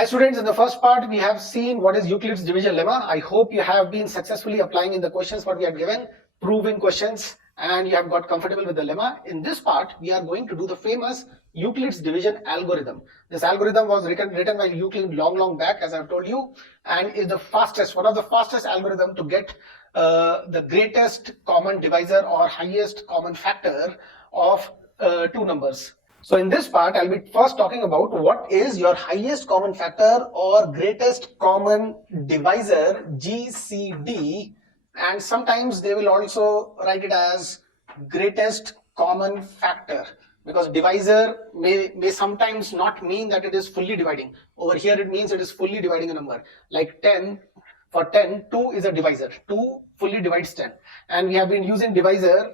Hi students, in the first part we have seen what is Euclid's division lemma. I hope you have been successfully applying in the questions what we had given, proving questions, and you have got comfortable with the lemma. In this part we are going to do the famous Euclid's division algorithm. This algorithm was written by Euclid long back, as I have told you, and is the fastest, one of the fastest algorithm to get the greatest common divisor or highest common factor of two numbers. So in this part, I'll be first talking about what is your highest common factor or greatest common divisor, GCD, and sometimes they will also write it as greatest common factor, because divisor may sometimes not mean that it is fully dividing. Over here it means it is fully dividing a number, like 10. For 10, 2 is a divisor. 2 fully divides 10. And we have been using divisor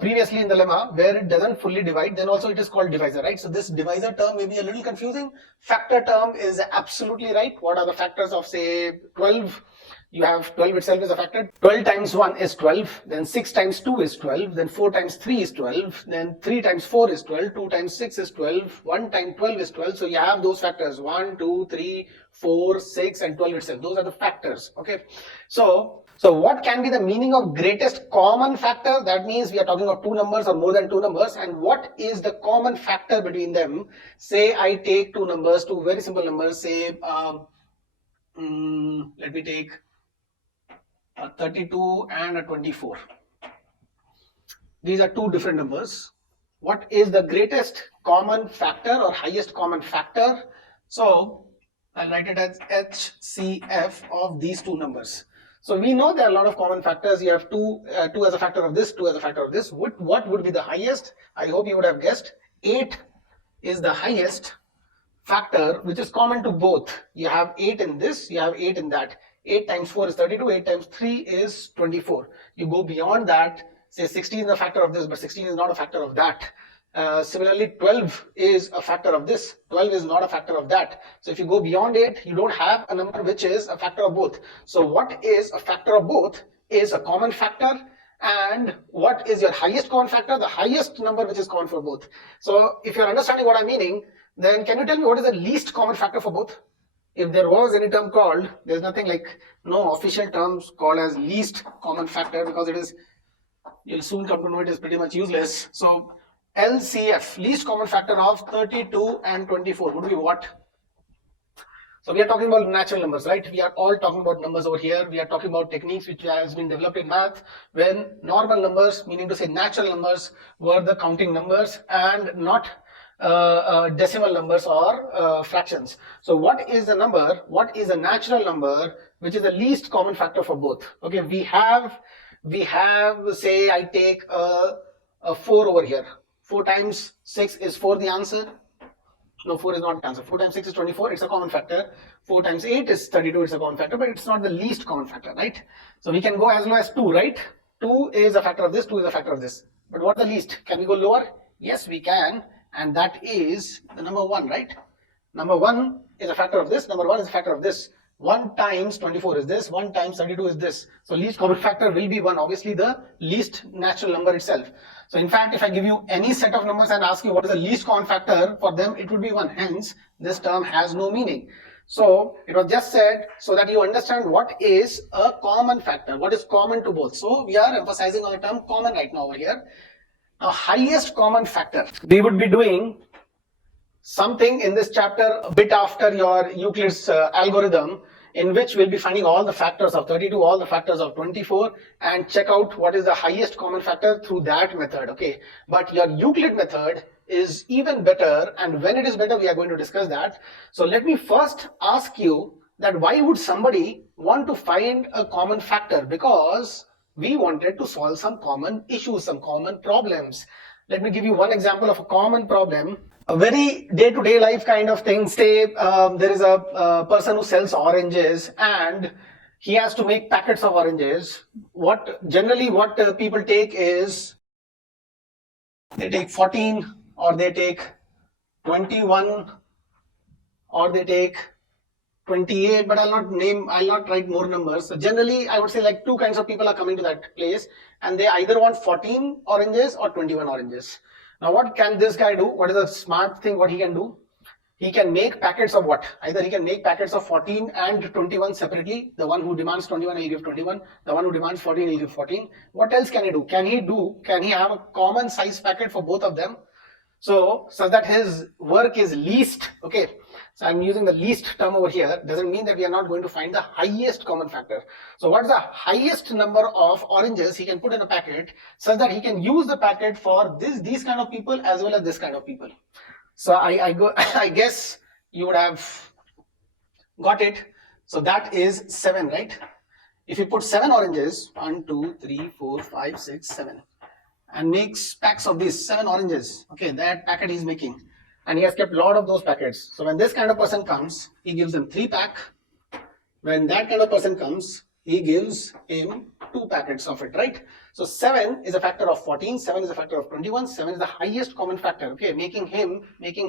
previously in the lemma where it doesn't fully divide, then also it is called divisor, right? So this divisor term may be a little confusing. Factor term is absolutely right. What are the factors of, say, 12? You have 12 itself is a factor. 12 times 1 is 12, then 6 times 2 is 12, then 4 times 3 is 12, then 3 times 4 is 12, 2 times 6 is 12, 1 times 12 is 12. So you have those factors 1, 2, 3, 4, 6 and 12 itself. Those are the factors, okay? So what can be the meaning of greatest common factor? That means we are talking of two numbers or more than two numbers, and what is the common factor between them? Say I take two numbers, two very simple numbers, say let me take a 32 and a 24. These are two different numbers. What is the greatest common factor or highest common factor? So I'll write it as HCF of these two numbers. So we know there are a lot of common factors. You have two as a factor of this, 2 as a factor of this. What would be the highest? I hope you would have guessed. 8 is the highest factor which is common to both. You have 8 in this, you have 8 in that. 8 times 4 is 32, 8 times 3 is 24. You go beyond that, say 16 is a factor of this, but 16 is not a factor of that. Similarly, 12 is a factor of this, 12 is not a factor of that. So if you go beyond 8, you don't have a number which is a factor of both. So what is a factor of both is a common factor. And what is your highest common factor? The highest number which is common for both. So if you're understanding what I'm meaning, then can you tell me what is the least common factor for both? If there was any term called, there's nothing like, no official terms called as least common factor, because it is, you'll soon come to know it is pretty much useless. So LCF, least common factor of 32 and 24 would be what? So we are talking about natural numbers, right? We are all talking about numbers over here. We are talking about techniques which has been developed in math, when normal numbers, meaning to say natural numbers, were the counting numbers and not decimal numbers or fractions. So what is the number, what is a natural number which is the least common factor for both? Okay, we have say I take a 4 over here. 4 times 6 is 4 the answer? No, 4 is not the answer. 4 times 6 is 24, it's a common factor. 4 times 8 is 32, it's a common factor, but it's not the least common factor, right? So we can go as low as 2, right? 2 is a factor of this, 2 is a factor of this. But what the least? Can we go lower? Yes, we can. And that is the number 1, right? Number 1 is a factor of this, number 1 is a factor of this. 1 times 24 is this, 1 times 32 is this. So least common factor will be 1, obviously the least natural number itself. So in fact, if I give you any set of numbers and ask you what is the least common factor for them, it would be 1. Hence, this term has no meaning. So it was just said so that you understand what is a common factor, what is common to both. So we are emphasizing on the term common right now over here. Now, highest common factor. We would be doing something in this chapter a bit after your Euclid's algorithm, in which we'll be finding all the factors of 32, all the factors of 24, and check out what is the highest common factor through that method, okay? But your Euclid method is even better, and when it is better, we are going to discuss that. So let me first ask you that why would somebody want to find a common factor? Because we wanted to solve some common issues, some common problems. Let me give you one example of a common problem. A very day-to-day life kind of thing. Say there is a person who sells oranges and he has to make packets of oranges. Generally what people take is, they take 14 or they take 21 or they take 28, but I'll not write more numbers. So generally, I would say like two kinds of people are coming to that place, and they either want 14 oranges or 21 oranges. Now, what can this guy do? What is the smart thing what he can do? he can make packets of what? Either he can make packets of 14 and 21 separately. The one who demands 21, he'll give 21. The one who demands 14, he'll give 14. What else can he do? Can he have a common size packet for both of them? So that his work is least, okay. So I'm using the least term over here. Doesn't mean that we are not going to find the highest common factor. So what's the highest number of oranges he can put in a packet such that he can use the packet for these kind of people as well as this kind of people? So I guess you would have got it. So that is 7, right? If you put 7 oranges, 1, 2, 3, 4, 5, 6, 7, and makes packs of these 7 oranges, okay, that packet he's making, and he has kept a lot of those packets. So when this kind of person comes, he gives them 3 pack. When that kind of person comes, he gives him 2 packets of it, right? So 7 is a factor of 14, 7 is a factor of 21, 7 is the highest common factor, okay, making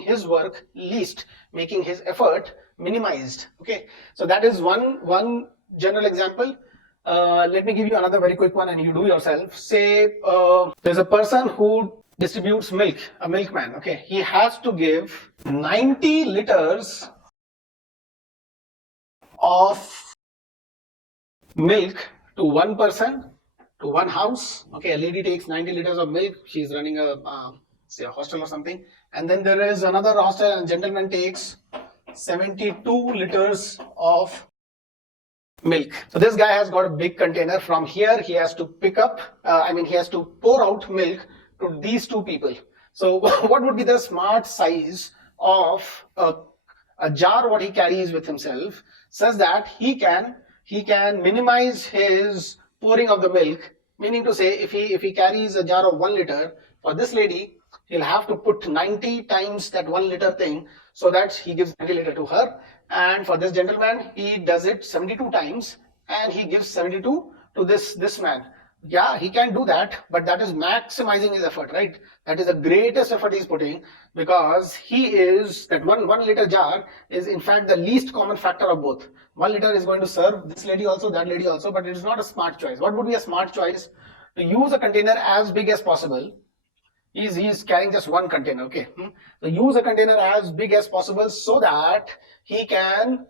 his work least, making his effort minimized, okay. So that is one general example. Let me give you another very quick one and you do yourself. Say there's a person who distributes milk, a milkman, okay. He has to give 90 liters of milk to one person, to one house, okay. A lady takes 90 liters of milk. She's running say a hostel or something, and then there is another hostel and gentleman takes 72 liters of milk. So this guy has got a big container. From here he has to pick up, he has to pour out milk to these 2 people. So what would be the smart size of a jar what he carries with himself such that he can minimize his pouring of the milk? Meaning to say, if he carries a jar of 1 liter, for this lady he'll have to put 90 times that 1 liter thing, so that he gives 90 liter to her. And for this gentleman, he does it 72 times and he gives 72 to this man. Yeah, he can do that, but that is maximizing his effort, right? That is the greatest effort he's putting, because that one liter jar is in fact the least common factor of both. 1 liter is going to serve this lady also, that lady also, but it is not a smart choice. What would be a smart choice? To use a container as big as possible. He's carrying just 1 container, okay. So use a container as big as possible so that he can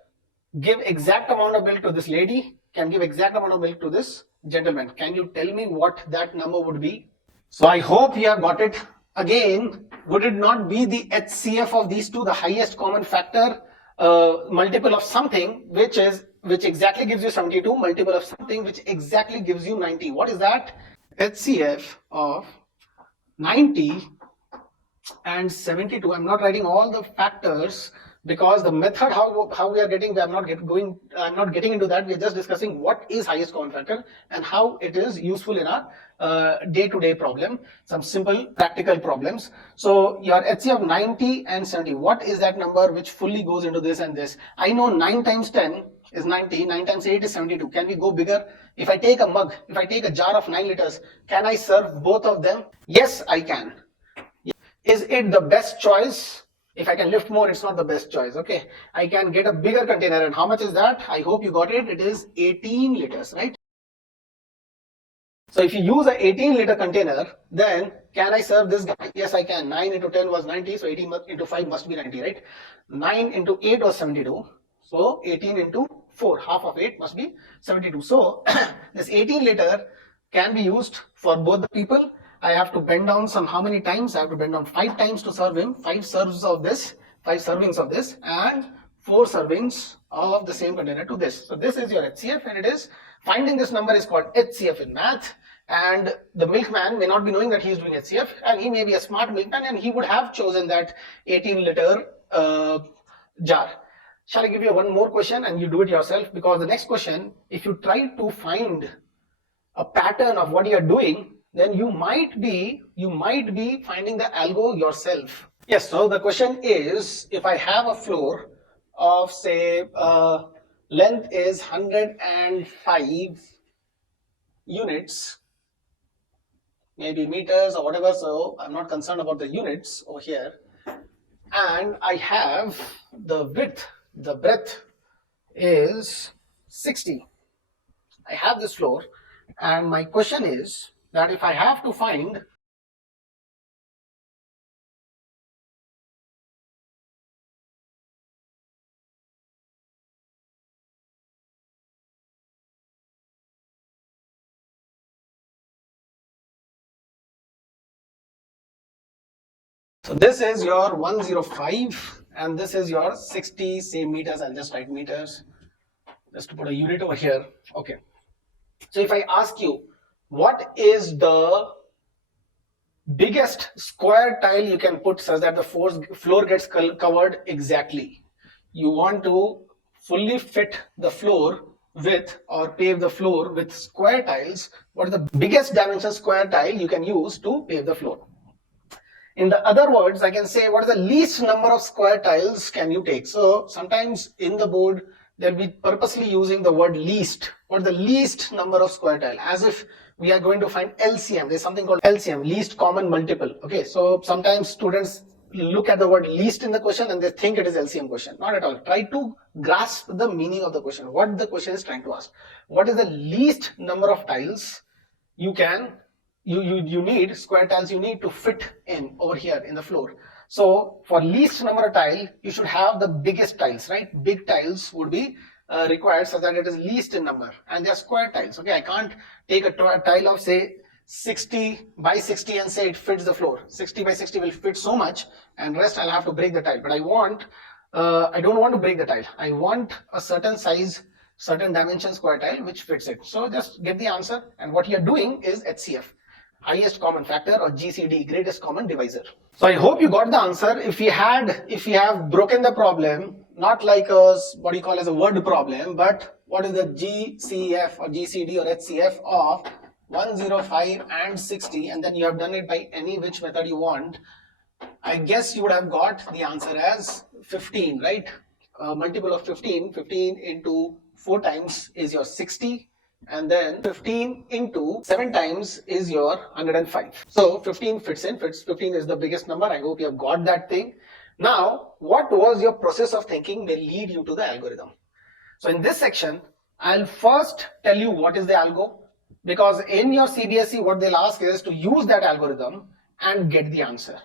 give exact amount of milk to this lady, can give exact amount of milk to this gentleman. Can you tell me what that number would be? So I hope you have got it. Again, would it not be the HCF of these 2, the highest common factor, multiple of something which exactly gives you 72, multiple of something which exactly gives you 90? What is that? HCF of 90 and 72. I'm not writing all the factors because the method how we are getting, I'm not getting into that. We're just discussing what is highest common factor and how it is useful in our day-to-day problem, some simple practical problems. So your HCF of 90 and 70, what is that number which fully goes into this and this? I know 9 times 10 is 90, 9 times 8 is 72. Can we go bigger? If I take a mug, if I take a jar of 9 liters, can I serve both of them? Yes, I can. Is it the best choice? If I can lift more, it's not the best choice, okay. I can get a bigger container, and how much is that? I hope you got it. It is 18 liters, right? So if you use an 18 liter container, then can I serve this guy? Yes, I can. 9 into 10 was 90, so 18 into 5 must be 90, right? 9 into 8 was 72, so 18 into 4, half of 8 must be 72. So this 18 liter can be used for both the people. I have to bend down how many times? I have to bend down 5 times to serve him, 5 servings of this, and 4 servings of the same container to this. So this is your HCF, and it is finding this number is called HCF in math. And the milkman may not be knowing that he is doing HCF, and he may be a smart milkman and he would have chosen that 18 liter jar. Shall I give you one more question and you do it yourself? Because the next question, if you try to find a pattern of what you are doing, then you might be finding the algo yourself. Yes, so the question is, if I have a floor of say length is 105 units, maybe meters or whatever, so I'm not concerned about the units over here, and I have the width, the breadth is 60. I have this floor, and my question is that if I have to find So this is your 105 and this is your 60, say meters. I'll just write meters just to put a unit over here. Okay. So if I ask you, what is the biggest square tile you can put such that the floor gets covered exactly? You want to fully fit the floor with or pave the floor with square tiles. What is the biggest dimension square tile you can use to pave the floor? In the other words, I can say what is the least number of square tiles can you take? So sometimes in the board they'll be purposely using the word least. What is the least number of square tile? As if we are going to find LCM. There's something called LCM, least common multiple. Okay, so sometimes students look at the word least in the question and they think it is LCM question. Not at all. Try to grasp the meaning of the question. What the question is trying to ask. What is the least number of tiles you need, square tiles you need to fit in over here in the floor? So for least number of tile, you should have the biggest tiles, right? Big tiles would be required so that it is least in number, and they're square tiles. Okay, I can't take a tile of say 60 by 60 and say it fits the floor. 60 by 60 will fit so much, and rest I'll have to break the tile. But I don't want to break the tile. I want a certain size, certain dimension square tile which fits it. So just get the answer, and what you're doing is HCF. Highest common factor, or GCD, greatest common divisor. So I hope you got the answer. If you have broken the problem, not like what you call as a word problem, but what is the GCF or GCD or HCF of 105 and 60, and then you have done it by any which method you want, I guess you would have got the answer as 15, right? Multiple of 15 into 4 times is your 60. And then 15 into 7 times is your 105. So 15 fits in, 15 is the biggest number. I hope you have got that thing. Now, what was your process of thinking will lead you to the algorithm? So in this section, I'll first tell you what is the algo, because in your CBSE, what they'll ask is to use that algorithm and get the answer.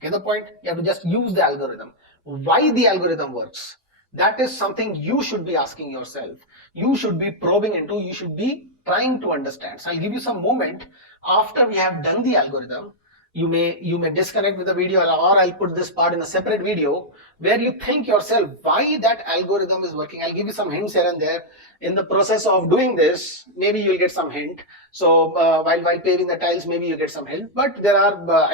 Get the point? You have to just use the algorithm. Why the algorithm works? That is something you should be asking yourself. You should be probing into, you should be trying to understand. So I'll give you some moment after we have done the algorithm. You may disconnect with the video, or I'll put this part in a separate video where you think yourself why that algorithm is working. I'll give you some hints here and there. In the process of doing this, maybe you'll get some hint. So while paving the tiles, maybe you get some hint. But there are,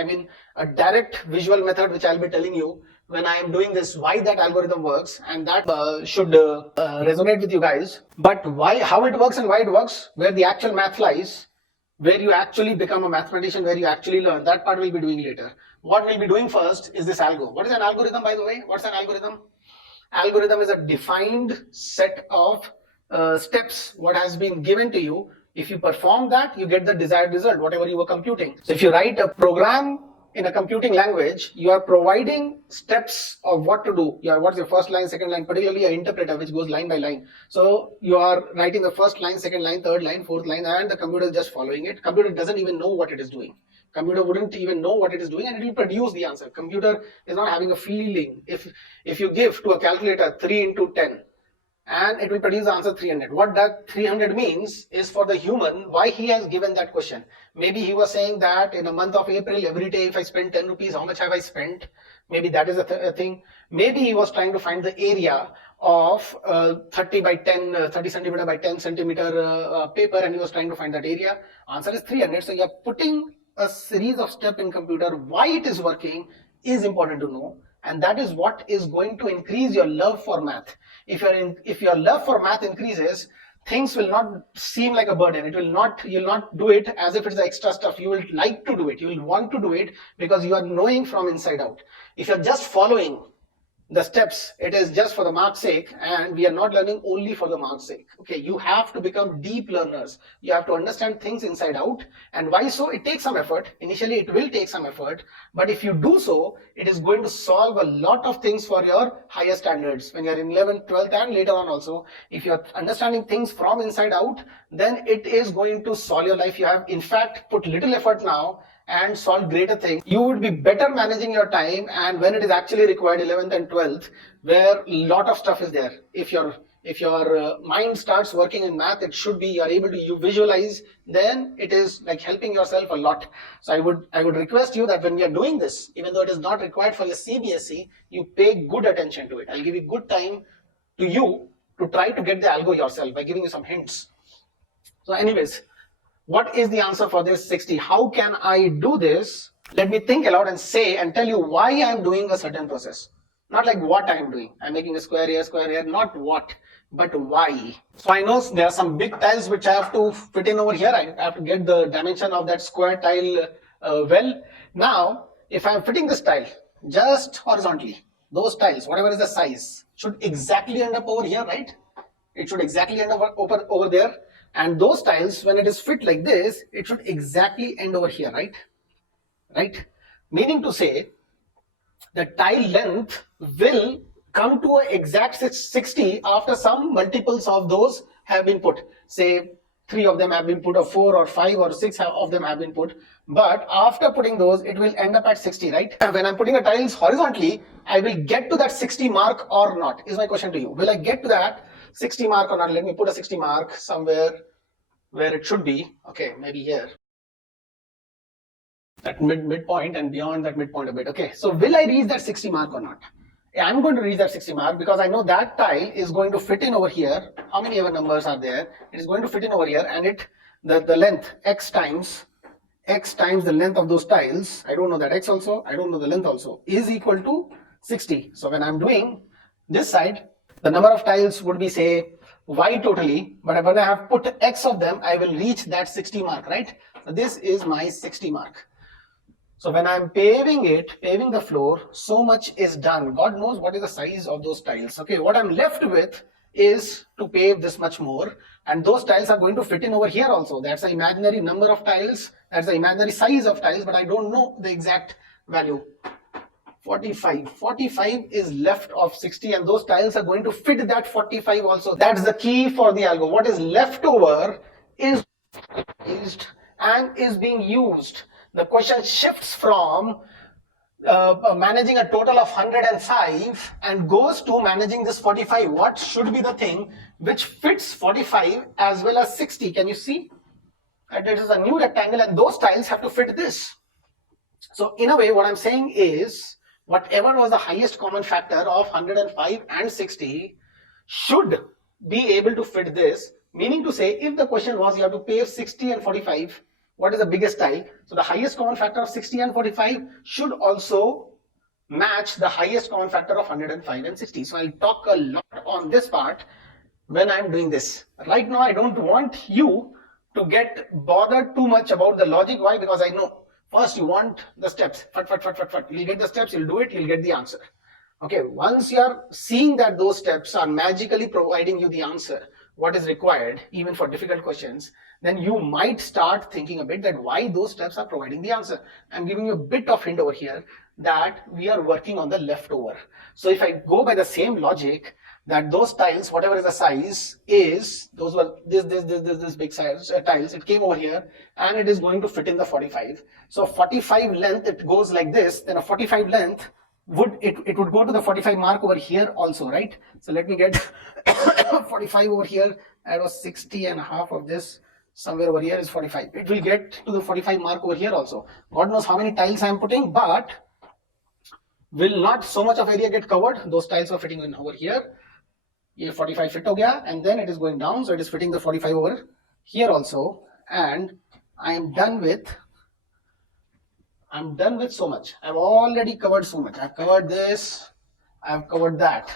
a direct visual method which I'll be telling you when I am doing this, why that algorithm works, and that should resonate with you guys. But how it works and why it works, where the actual math lies, where you actually become a mathematician, where you actually learn, that part we'll be doing later. What we'll be doing first is this algo. What is an algorithm, by the way? What's an algorithm? Algorithm is a defined set of steps, what has been given to you. If you perform that, you get the desired result, whatever you were computing. So if you write a program in a computing language, you are providing steps of what to do. What's your first line, second line, particularly an interpreter which goes line by line. So you are writing the first line, second line, third line, fourth line, and the computer is just following it. Computer doesn't even know what it is doing. Computer wouldn't even know what it is doing, and it will produce the answer. Computer is not having a feeling. If you give to a calculator 3 into 10, and it will produce the answer 300. What that 300 means is for the human, why he has given that question. Maybe he was saying that in a month of April, every day if I spend 10 rupees, how much have I spent? Maybe that is a thing. Maybe he was trying to find the area of 30 centimeter by 10 centimeter paper, and he was trying to find that area. Answer is 300. So you are putting a series of steps in computer. Why it is working is important to know. And that is what is going to increase your love for math. If your love for math increases, things will not seem like a burden. You'll not do it as if it's the extra stuff. You will like to do it. You will want to do it because you are knowing from inside out. If you're just following the steps, it is just for the mark's sake, and we are not learning only for the mark's sake. Okay, you have to become deep learners. You have to understand things inside out. And why so? It takes some effort. Initially, it will take some effort. But if you do so, it is going to solve a lot of things for your higher standards. When you're in 11th, 12th, and later on also, if you're understanding things from inside out, then it is going to solve your life. You have, in fact, put little effort now, and solve greater things, you would be better managing your time. And when it is actually required, 11th and 12th, where a lot of stuff is there, if your mind starts working in math, it should be you're able to you visualize, then it is like helping yourself a lot. So I would request you that when we are doing this, even though it is not required for your CBSE, you pay good attention to it. I'll give you good time to you to try to get the algo yourself by giving you some hints. So anyways, what is the answer for this 60? How can I do this? Let me think aloud and say and tell you why I am doing a certain process. Not like what I am doing. I'm making a square here, not what, but why. So I know there are some big tiles which I have to fit in over here. I have to get the dimension of that square tile well. Now, if I'm fitting this tile just horizontally, those tiles, whatever is the size, should exactly end up over here, right? It should exactly end up over there. And those tiles, when it is fit like this, it should exactly end over here, right? Right? Meaning to say, the tile length will come to an exact 60 after some multiples of those have been put. Say 3 of them have been put, or 4 or 5 or 6 of them have been put. But after putting those, it will end up at 60, right? When I'm putting the tiles horizontally, I will get to that 60 mark or not, is my question to you. Will I get to that 60 mark or not? Let me put a 60 mark somewhere where it should be. Okay, maybe here. That midpoint and beyond that midpoint a bit. Okay, so will I reach that 60 mark or not? I'm going to reach that 60 mark because I know that tile is going to fit in over here. How many ever numbers are there? It is going to fit in over here, and the length x times the length of those tiles, I don't know that x also, I don't know the length also, is equal to 60. So when I'm doing this side, the number of tiles would be say y totally, but when I have put x of them, I will reach that 60 mark, right? So this is my 60 mark. So when I'm paving the floor, so much is done. God knows what is the size of those tiles. Okay, what I'm left with is to pave this much more, and those tiles are going to fit in over here also. That's the imaginary number of tiles, that's the imaginary size of tiles, but I don't know the exact value. 45 is left of 60, and those tiles are going to fit that 45 also. That's the key for the algo. What is left over is used and is being used. The question shifts from managing a total of 105 and goes to managing this 45. What should be the thing which fits 45 as well as 60? Can you see? It is a new rectangle, and those tiles have to fit this. So in a way, what I'm saying is, whatever was the highest common factor of 105 and 60 should be able to fit this. Meaning to say, if the question was you have to pave 60 and 45, what is the biggest tile? So the highest common factor of 60 and 45 should also match the highest common factor of 105 and 60. So I'll talk a lot on this part when I'm doing this. Right now, I don't want you to get bothered too much about the logic. Why? Because I know first you want the steps. You'll get the steps, you'll do it, you'll get the answer. Okay, once you're seeing that those steps are magically providing you the answer, what is required, even for difficult questions, then you might start thinking a bit that why those steps are providing the answer. I'm giving you a bit of hint over here that we are working on the leftover. So if I go by the same logic, that those tiles, whatever is the size, is those were this big size tiles, it came over here and it is going to fit in the 45. So 45 length, it goes like this, then a 45 length would go to the 45 mark over here also, right? So let me get 45 over here. That was 60 and half of this. Somewhere over here is 45. It will get to the 45 mark over here also. God knows how many tiles I am putting, but will not so much of area get covered. Those tiles are fitting in over here. Ye 45 fit ho gaya, and then it is going down, so it is fitting the 45 over here also. And I am done with so much. I've already covered so much. I've covered this, I've covered that.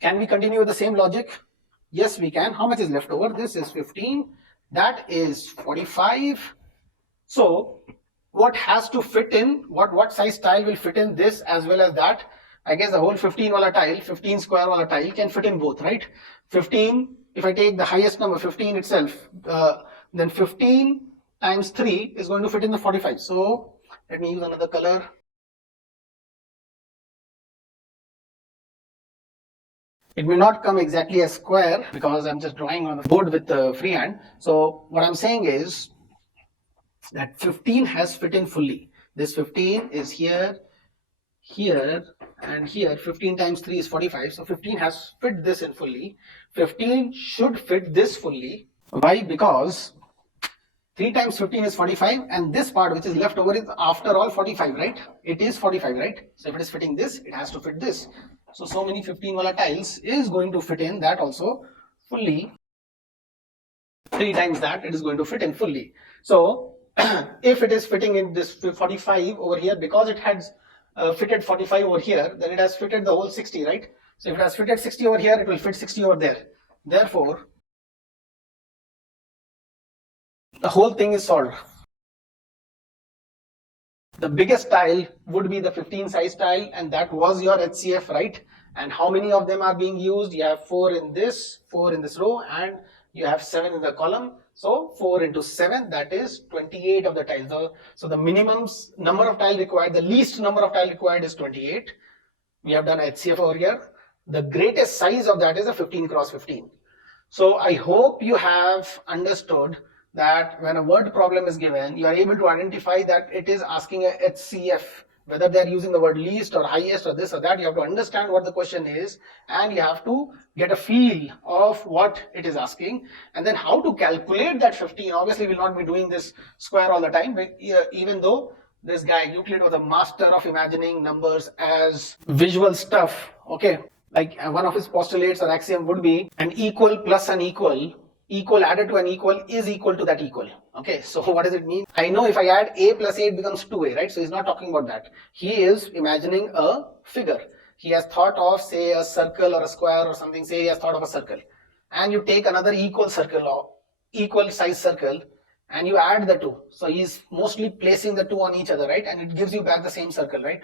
Can we continue with the same logic? Yes, we can. How much is left over? This is 15. That is 45. So what has to fit in, what size tile will fit in this as well as that? I guess the whole 15 wala tile, 15 square wala tile can fit in both, right? 15, if I take the highest number, 15 itself, then 15 times 3 is going to fit in the 45. So let me use another color. It may not come exactly as square because I'm just drawing on the board with the freehand. So what I'm saying is that 15 has fit in fully. This 15 is here, here, and here. 15 times 3 is 45. So 15 has fit this in fully. 15 should fit this fully. Why? Because 3 times 15 is 45, and this part which is left over is after all 45, right? It is 45, right? So if it is fitting this, it has to fit this. So many 15 wala tiles is going to fit in that also fully. 3 times that, it is going to fit in fully. So if it is fitting in this 45 over here, because it has fitted 45 over here, then it has fitted the whole 60, right? So if it has fitted 60 over here, it will fit 60 over there. Therefore, the whole thing is solved. The biggest tile would be the 15 size tile, and that was your HCF, right? And how many of them are being used? You have 4 in this row, and you have 7 in the column. So 4 into 7, that is 28 of the tiles. So the minimum number of tile required, the least number of tile required is 28. We have done HCF over here. The greatest size of that is a 15 cross 15. So I hope you have understood that when a word problem is given, you are able to identify that it is asking a HCF. Whether they are using the word least or highest or this or that, you have to understand what the question is, and you have to get a feel of what it is asking, and then how to calculate that 15. Obviously, we will not be doing this square all the time, but even though this guy Euclid was a master of imagining numbers as visual stuff, okay, like one of his postulates or axiom would be an equal plus an equal added to an equal is equal to that equal. Okay, so what does it mean? I know if I add a plus a, it becomes 2a, right? So he's not talking about that. He is imagining a figure. He has thought of, say, a circle or a square or something. Say he has thought of a circle, and you take another equal circle or equal size circle and you add the two. So he's mostly placing the two on each other, right? And it gives you back the same circle, right?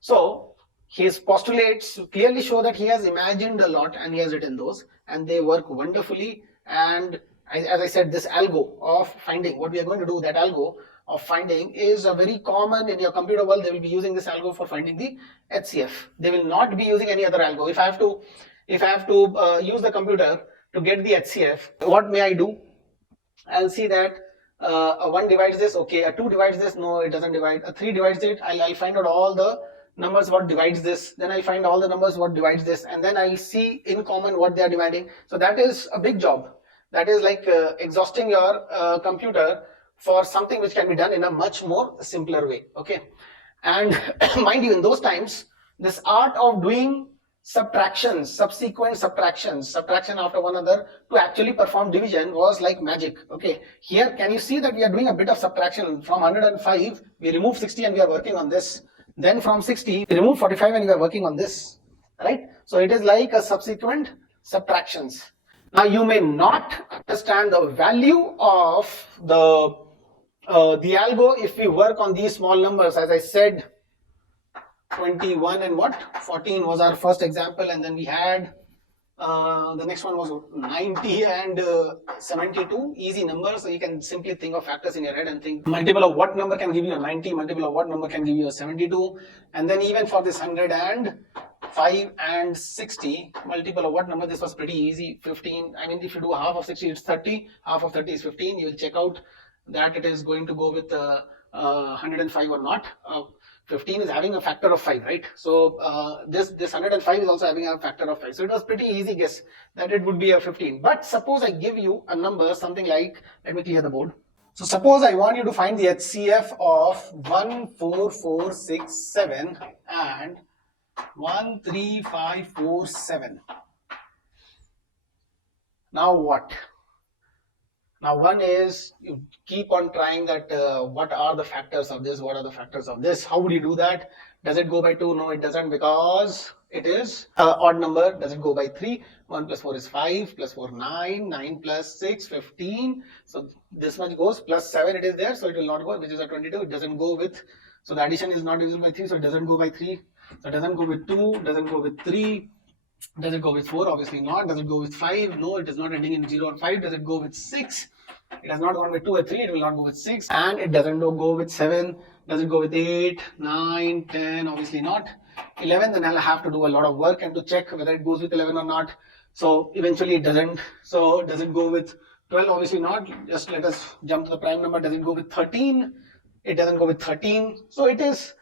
So his postulates clearly show that he has imagined a lot and he has written those, and they work wonderfully. And as I said, this algo of finding, what we are going to do, that algo of finding is a very common in your computer world. They will be using this algo for finding the HCF. They will not be using any other algo. If I have to use the computer to get the HCF, what may I do? I'll see that a 1 divides this, okay, a 2 divides this, no, it doesn't divide, a 3 divides it, I'll find out all the numbers what divides this, then I find all the numbers what divides this, and then I'll see in common what they are dividing. So that is a big job. That is like exhausting your computer for something which can be done in a much more simpler way, okay? And mind you, in those times, this art of doing subtractions, subsequent subtraction after one another to actually perform division was like magic, okay? Here, can you see that we are doing a bit of subtraction? From 105, we remove 60 and we are working on this. Then from 60, we remove 45 and we are working on this, right? So it is like a subsequent subtractions. Now you may not understand the value of the algo if we work on these small numbers. As I said, 21 and what? 14 was our first example, and then we had the next one was 90 and 72, easy numbers. So you can simply think of factors in your head and think multiple of what number can give you a 90, multiple of what number can give you a 72, and then even for this 105 and 60, multiple of what number? This was pretty easy, 15. I mean, if you do half of 60, it's 30, half of 30 is 15. You will check out that it is going to go with 105 or not. 15 is having a factor of 5, right? So this 105 is also having a factor of 5. So it was pretty easy guess that it would be a 15. But suppose I give you a number, something like, let me clear the board. So suppose I want you to find the HCF of 1, 4, 4, 6, 7 and 1, 3, 5, 4, 7. Now what? Now one is you keep on trying that what are the factors of this, what are the factors of this. How would you do that? Does it go by 2? No, it doesn't, because it is odd number. Does it go by 3? 1 plus 4 is 5, plus 4 9, 9 plus 6 15. So this much goes, plus 7 it is there, so it will not go, which is a 22. It doesn't go with, so the addition is not divisible by 3, so it doesn't go by 3. So it doesn't go with 2, doesn't go with 3. Does it go with 4? Obviously not. Does it go with 5? No, it is not ending in 0 or 5. Does it go with 6? It has not gone with 2 or 3. It will not go with 6. And it doesn't go with 7. Does it go with 8, 9, 10? Obviously not. 11, then I'll have to do a lot of work and to check whether it goes with 11 or not. So eventually it doesn't. So does it go with 12? Obviously not. Just let us jump to the prime number. Does it go with 13? it doesn't go with 13. So it is,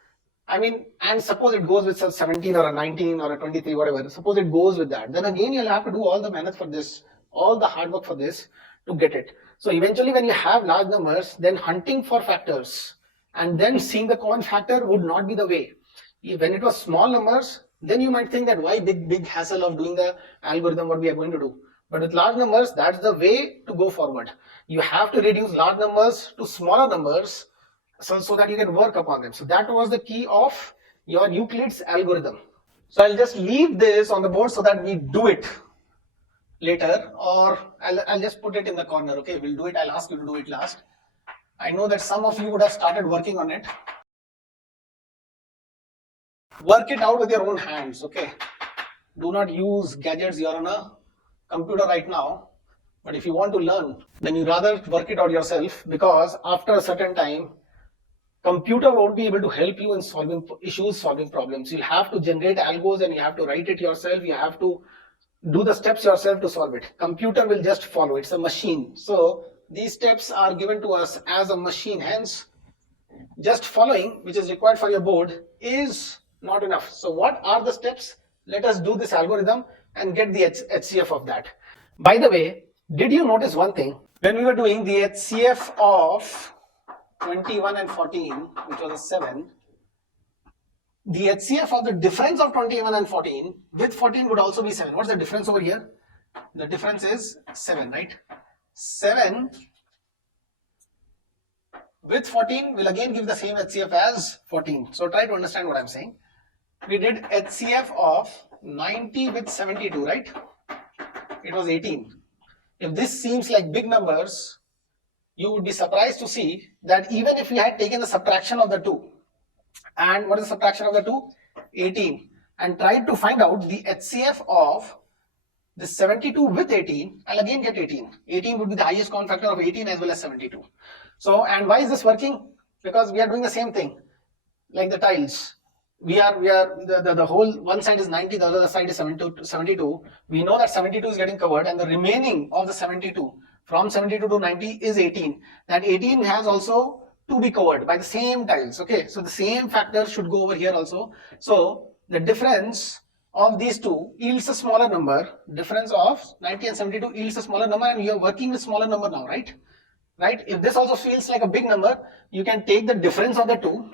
I mean, and suppose it goes with 17 or a 19 or a 23, whatever. Suppose it goes with that. Then again, you'll have to do all the math for this, all the hard work for this to get it. So eventually when you have large numbers, then hunting for factors and then seeing the common factor would not be the way. When it was small numbers, then you might think that why big hassle of doing the algorithm, what we are going to do. But with large numbers, that's the way to go forward. You have to reduce large numbers to smaller numbers so that you can work upon them. So that was the key of your Euclid's algorithm. So I'll just leave this on the board so that we do it later, or I'll just put it in the corner. Okay, we'll do it. I'll ask you to do it last. I know that some of you would have started working on it. Work it out with your own hands, okay? Do not use gadgets. You're on a computer right now. But if you want to learn, then you rather work it out yourself, because after a certain time, computer won't be able to help you in solving issues, solving problems. You'll have to generate algos and you have to write it yourself. You have to do the steps yourself to solve it. Computer will just follow. It's a machine. So these steps are given to us as a machine. Hence, just following, which is required for your board, is not enough. So what are the steps? Let us do this algorithm and get the HCF of that. By the way, did you notice one thing? When we were doing the HCF of 21 and 14, which was a 7, the HCF of the difference of 21 and 14 with 14 would also be 7. What's the difference over here? The difference is 7, right? 7 with 14 will again give the same HCF as 14. So try to understand what I'm saying. We did HCF of 90 with 72, right? It was 18. If this seems like big numbers, you would be surprised to see that even if we had taken the subtraction of the two, and what is the subtraction of the two? 18, and tried to find out the HCF of this 72 with 18, I'll again get 18. 18 would be the highest common factor of 18 as well as 72. So, and why is this working? Because we are doing the same thing, like the tiles. The whole one side is 90, the other side is 72. We know that 72 is getting covered, and the remaining of the 72 from 72 to 90 is 18. That 18 has also to be covered by the same tiles. Okay, so the same factor should go over here also. So the difference of these two yields a smaller number. Difference of 90 and 72 yields a smaller number, and you are working with smaller number now, right? Right? If this also feels like a big number, you can take the difference of the two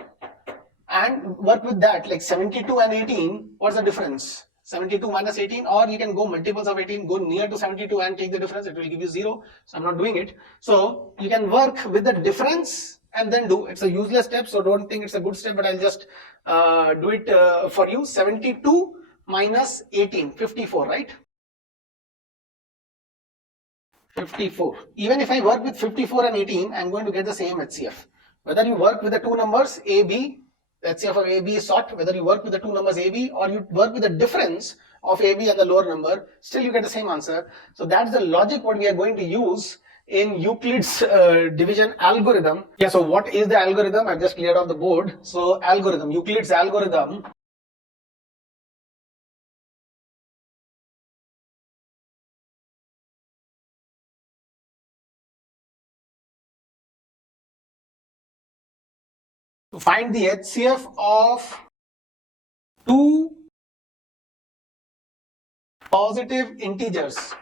and work with that, like 72 and 18. What's the difference? 72 minus 18, or you can go multiples of 18, go near to 72 and take the difference. It will give you 0. So I'm not doing it. So you can work with the difference and then do. It's a useless step, so don't think it's a good step, but I'll just do it for you. 72 minus 18, 54, right? 54. Even if I work with 54 and 18, I'm going to get the same HCF. Whether you work with the two numbers A, B, the HCF of AB is sought. Whether you work with the two numbers AB or you work with the difference of AB and the lower number, still you get the same answer. So that's the logic what we are going to use in Euclid's division algorithm. Yeah, so what is the algorithm? I've just cleared off the board. So algorithm, Euclid's algorithm. To find the HCF of two positive integers.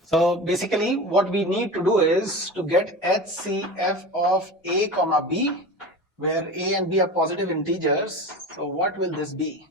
So basically what we need to do is to get HCF of A comma B, where A and B are positive integers. So what will this be?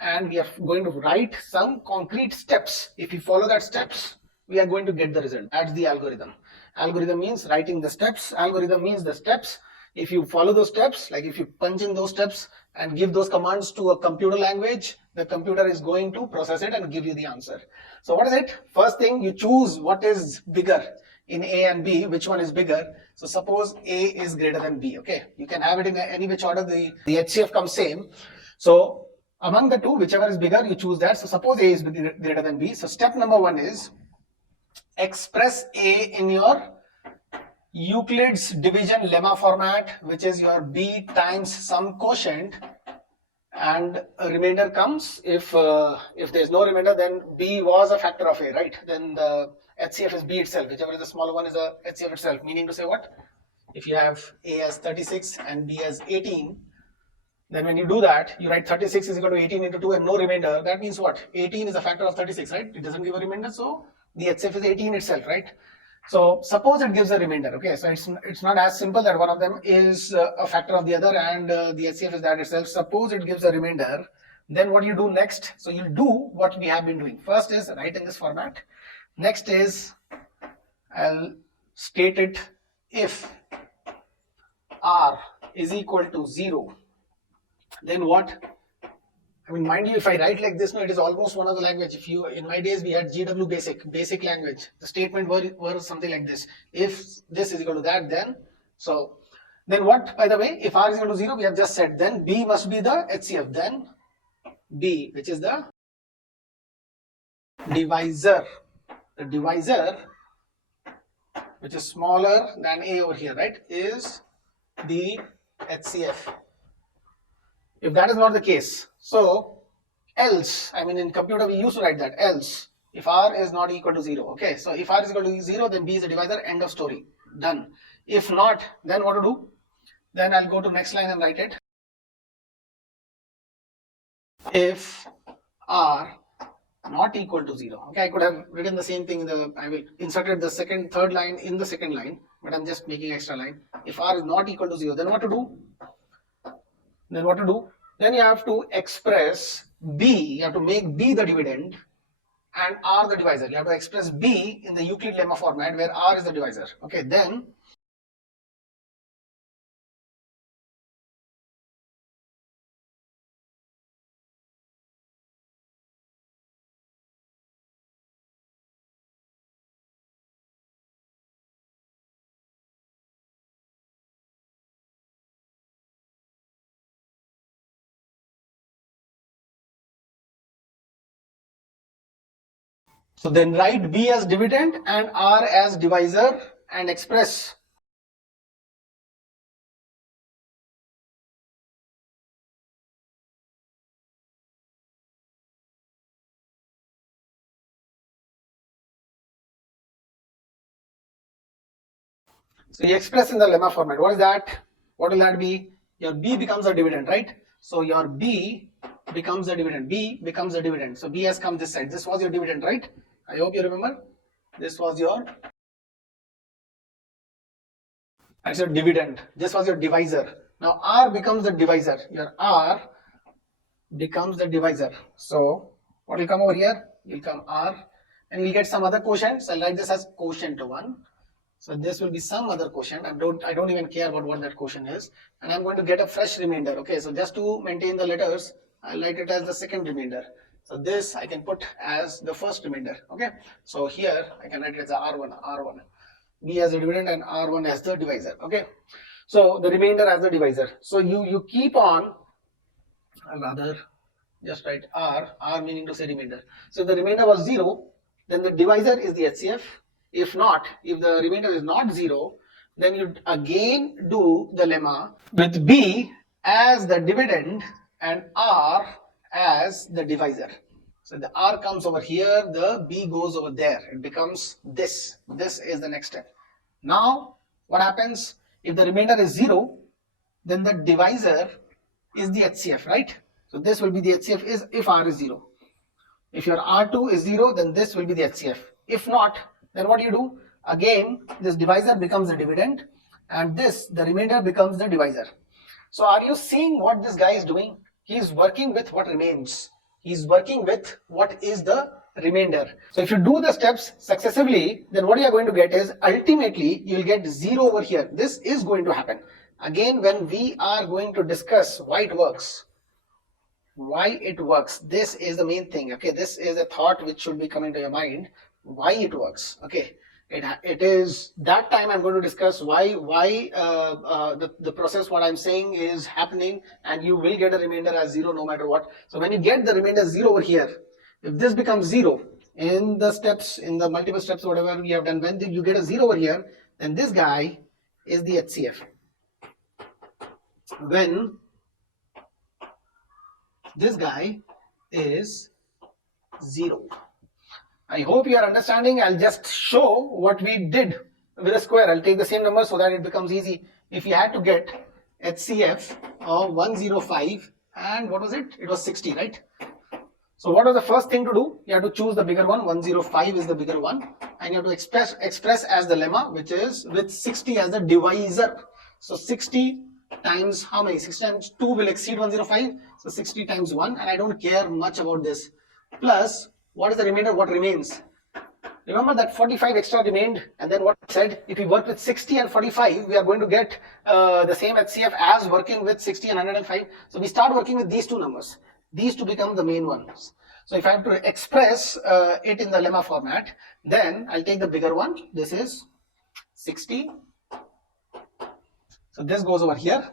And we are going to write some concrete steps. If you follow that steps, we are going to get the result. That's the algorithm. Algorithm means writing the steps. Algorithm means the steps. If you follow those steps, like if you punch in those steps and give those commands to a computer language, the computer is going to process it and give you the answer. So what is it? First thing, you choose what is bigger in A and B, which one is bigger. So suppose A is greater than B, okay? You can have it in any which order, the HCF comes same. So among the two, whichever is bigger, you choose that. So suppose A is greater than B. So step number one is express A in your Euclid's division lemma format, which is your B times some quotient, and a remainder comes. If there's no remainder, then B was a factor of A, right? Then the HCF is B itself. Whichever is the smaller one is the HCF itself. Meaning to say what? If you have A as 36 and B as 18, then when you do that, you write 36 is equal to 18 into 2 and no remainder. That means what? 18 is a factor of 36, right? It doesn't give a remainder, so the HCF is 18 itself, right? So suppose it gives a remainder. Okay, so it's not as simple that one of them is a factor of the other and the HCF is that itself. Suppose it gives a remainder, then what you do next? So you'll do what we have been doing. First is write in this format. Next is I'll state it if R is equal to 0. Then what? I mean, mind you, if I write like this, no, it is almost one of the language. If you, in my days, we had GW basic language. The statement were something like this. If this is equal to that, then, so, then what, by the way, if R is equal to 0, we have just said, then B must be the HCF. Then B, which is the divisor. The divisor, which is smaller than A over here, right, is the HCF. If that is not the case, so else, I mean in computer we used to write that, else, if R is not equal to 0, okay, so if R is equal to 0, then B is a divisor, end of story, done. If not, then what to do? Then I'll go to next line and write it. If R not equal to 0, okay, I could have written the same thing, I will inserted the third line in the second line, but I'm just making extra line. If R is not equal to 0, then what to do? Then you have to express B, you have to make B the dividend and R the divisor. You have to express B in the Euclid lemma format where R is the divisor. Okay, then write B as dividend and R as divisor and express. So you express in the lemma format. What is that? What will that be? Your B becomes a dividend, right? So your B becomes a dividend. B becomes a dividend. So B has come this side. This was your dividend, right? I hope you remember. This was your, that's your dividend. This was your divisor. Now R becomes the divisor. Your R becomes the divisor. So what will come over here? Will come R and we'll get some other quotient. So I'll write this as quotient 1. So this will be some other quotient. I don't even care about what that quotient is. And I'm going to get a fresh remainder. Okay, so just to maintain the letters, I'll write it as the second remainder. So this I can put as the first remainder. Okay, so here I can write it as R1, B as the dividend and R1 as the divisor. Okay, so the remainder as the divisor. So you keep on, I'll rather just write R meaning to say remainder. So if the remainder was 0, then the divisor is the HCF. If not, if the remainder is not 0, then you again do the lemma with B as the dividend and R as the divisor. So the R comes over here, the B goes over there. It becomes this. This is the next step. Now, what happens? If the remainder is 0, then the divisor is the HCF, right? So this will be the HCF is if R is 0. If your R2 is 0, then this will be the HCF. If not, then what do you do? Again, this divisor becomes the dividend and this, the remainder becomes the divisor. So are you seeing what this guy is doing? He is working with what remains. He is working with what is the remainder. So if you do the steps successively, then what you are going to get is ultimately you will get 0 over here. This is going to happen. Again, when we are going to discuss why it works, this is the main thing. Okay, this is a thought which should be coming to your mind. Why it works. Okay, it is that time I'm going to discuss why the process what I'm saying is happening, and you will get a remainder as 0 no matter what. So when you get the remainder 0 over here, if this becomes 0 in the steps, in the multiple steps whatever we have done, when you get a 0 over here, then this guy is the HCF. When This guy is 0. I hope you are understanding. I'll just show what we did with a square. I'll take the same number so that it becomes easy. If you had to get HCF of 105 and what was it? It was 60, right? So what was the first thing to do? You have to choose the bigger one. 105 is the bigger one, and you have to express as the lemma, which is with 60 as the divisor. So 60 times how many? 60 times 2 will exceed 105. So 60 times 1, and I don't care much about this. Plus, what is the remainder? What remains? Remember that 45 extra remained, and then what I said, if we work with 60 and 45, we are going to get the same HCF as working with 60 and 105. So we start working with these two numbers. These two become the main ones. So if I have to express it in the lemma format, then I'll take the bigger one. This is 60. So this goes over here,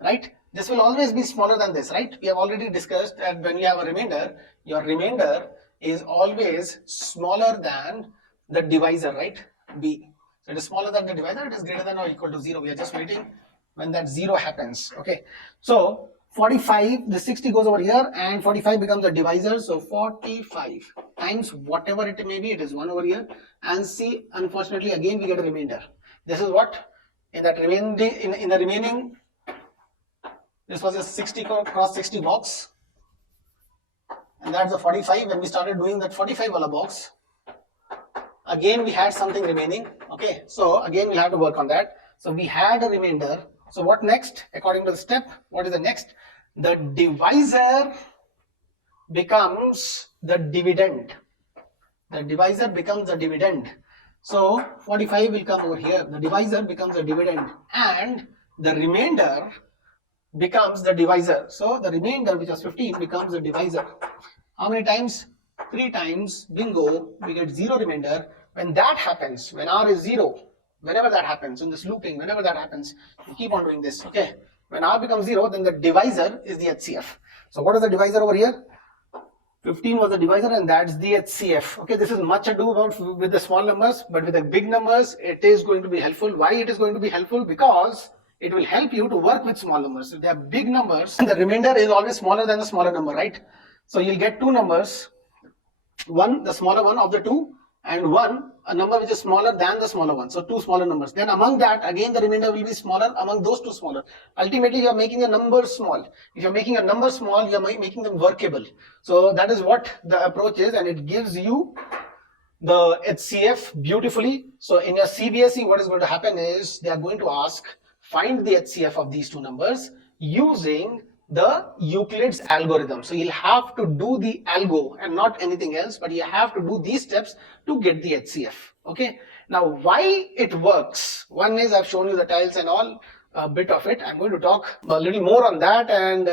right? This will always be smaller than this, right? We have already discussed that when you have a remainder, your remainder is always smaller than the divisor, right? B. So it is smaller than the divisor, it is greater than or equal to 0. We are just waiting when that 0 happens, okay? So 45, the 60 goes over here and 45 becomes a divisor. So 45 times whatever it may be, it is 1 over here. And see, unfortunately, again we get a remainder. This is what in that in the remaining, this was a 60 cross 60 box. And that's the 45. When we started doing that 45 wala box, again we had something remaining. Okay, so again we'll have to work on that. So we had a remainder. So what next? According to the step, what is the next? The divisor becomes the dividend. The divisor becomes the dividend. So 45 will come over here. The divisor becomes the dividend, and the remainder becomes the divisor. So the remainder, which was 15, becomes the divisor. How many times? 3 times. Bingo. We get 0 remainder. When that happens, when R is 0, whenever that happens, in this looping, whenever that happens, you keep on doing this, okay? When R becomes 0, then the divisor is the HCF. So what is the divisor over here? 15 was the divisor, and that's the HCF. Okay, this is much ado about with the small numbers, but with the big numbers, it is going to be helpful. Why it is going to be helpful? Because it will help you to work with small numbers. If they are big numbers, the remainder is always smaller than the smaller number, right? So you'll get two numbers, one, the smaller one of the two, and one, a number which is smaller than the smaller one. So two smaller numbers. Then among that, again, the remainder will be smaller among those two smaller. Ultimately, you are making a number small. If you're making a number small, you're making them workable. So that is what the approach is, and it gives you the HCF beautifully. So in your CBSE, what is going to happen is they are going to ask, find the HCF of these two numbers using the Euclid's algorithm. So you'll have to do the algo and not anything else, but you have to do these steps to get the HCF. Okay. Now, why it works? One is I've shown you the tiles and all, a bit of it. I'm going to talk a little more on that and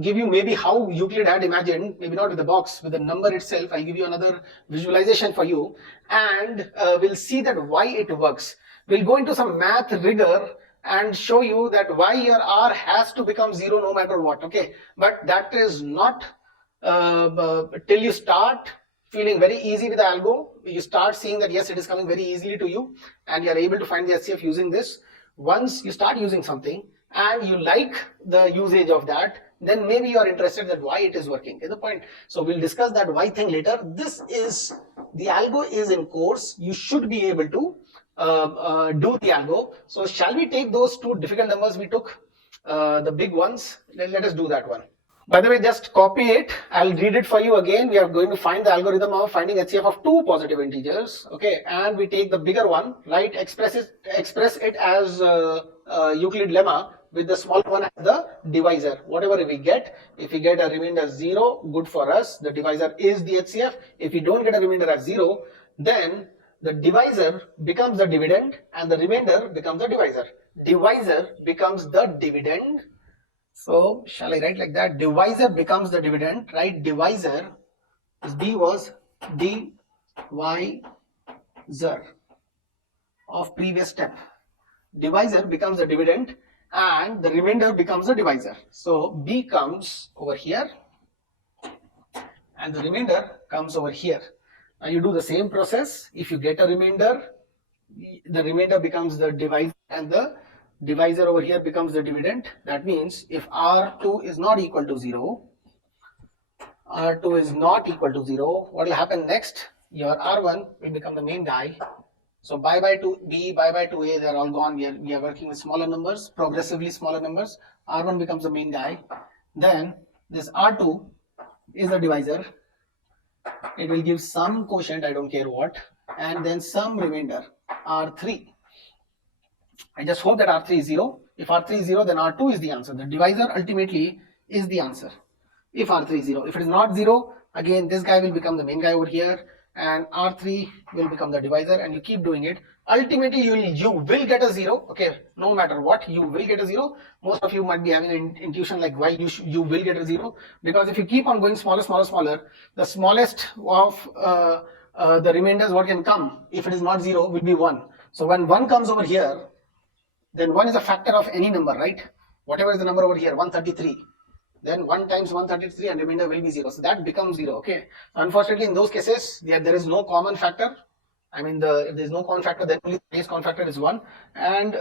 give you maybe how Euclid had imagined, maybe not with the box, with the number itself. I'll give you another visualization for you, and we'll see that why it works. We'll go into some math rigor and show you that why your R has to become 0 no matter what, okay? But that is not till you start feeling very easy with the algo, you start seeing that yes, it is coming very easily to you and you are able to find the HCF using this. Once you start using something and you like the usage of that, then maybe you are interested that why it is working, is the point. So we'll discuss that why thing later. This is, the algo is in course, you should be able to do the algo. So shall we take those two difficult numbers we took, the big ones? Let us do that one. By the way, just copy it. I'll read it for you again. We are going to find the algorithm of finding HCF of two positive integers. Okay, and we take the bigger one, right? Express it as Euclid lemma with the smaller one as the divisor. Whatever we get, if we get a remainder 0, good for us. The divisor is the HCF. If we don't get a remainder as 0, then the divisor becomes the dividend and the remainder becomes the divisor. Divisor becomes the dividend. So shall I write like that? Divisor becomes the dividend, right? Divisor, this D was divisor of previous step. Divisor becomes the dividend and the remainder becomes the divisor. So B comes over here and the remainder comes over here. Now you do the same process. If you get a remainder, the remainder becomes the divisor and the divisor over here becomes the dividend. That means if R2 is not equal to 0, R2 is not equal to 0, what will happen next? Your R1 will become the main die. So pi by 2b, pi by 2a, they are all gone. We are working with smaller numbers, progressively smaller numbers. R1 becomes the main die. Then this R2 is the divisor. It will give some quotient, I don't care what, and then some remainder, R3. I just hope that R3 is 0. If R3 is 0, then R2 is the answer. The divisor ultimately is the answer. If R3 is 0. If it is not 0, again this guy will become the main guy over here, and R3 will become the divisor, and you keep doing it. Ultimately you will get a 0. Okay, no matter what, you will get a 0. Most of you might be having an intuition like why you will get a 0, because if you keep on going smaller, the smallest of the remainders what can come, if it is not 0, will be 1. So when 1 comes over here, then 1 is a factor of any number, right? Whatever is the number over here, 133. Then 1 times 133 and remainder will be 0. So that becomes 0. Okay. Unfortunately, in those cases, there is no common factor. I mean, if there is no common factor, then only the base common factor is 1. And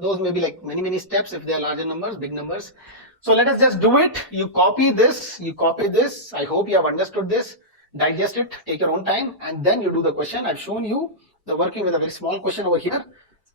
those may be like many steps if they are larger numbers, big numbers. So let us just do it. You copy this, you copy this. I hope you have understood this. Digest it, take your own time, and then you do the question. I've shown you the working with a very small question over here.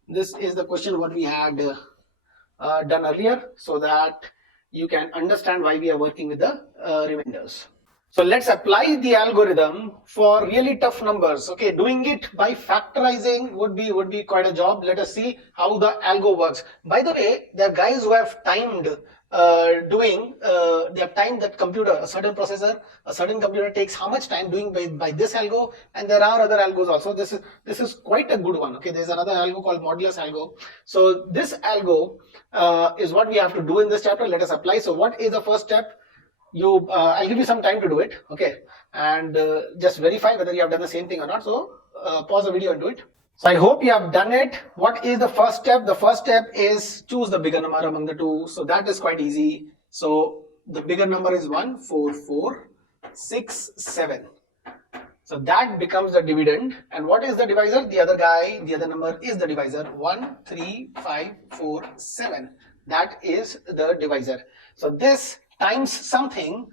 This is the question what we had done earlier, so that you can understand why we are working with the remainders. So let's apply the algorithm for really tough numbers. Okay, doing it by factorizing would be quite a job. Let us see how the algo works. By the way, there are guys who have timed they have timed that computer, a certain processor, a certain computer takes how much time doing by this algo, and there are other algos also. This is quite a good one. Okay, there's another algo called Modulus Algo. So this algo is what we have to do in this chapter. Let us apply. So what is the first step? I'll give you some time to do it, okay, and just verify whether you have done the same thing or not. So pause the video and do it. So I hope you have done it. What is the first step? The first step is choose the bigger number among the two. So that is quite easy. So the bigger number is 1, 4, 4, 6, 7. So that becomes the dividend. And what is the divisor? The other number is the divisor. 1, 3, 5, 4, 7. That is the divisor. So this times something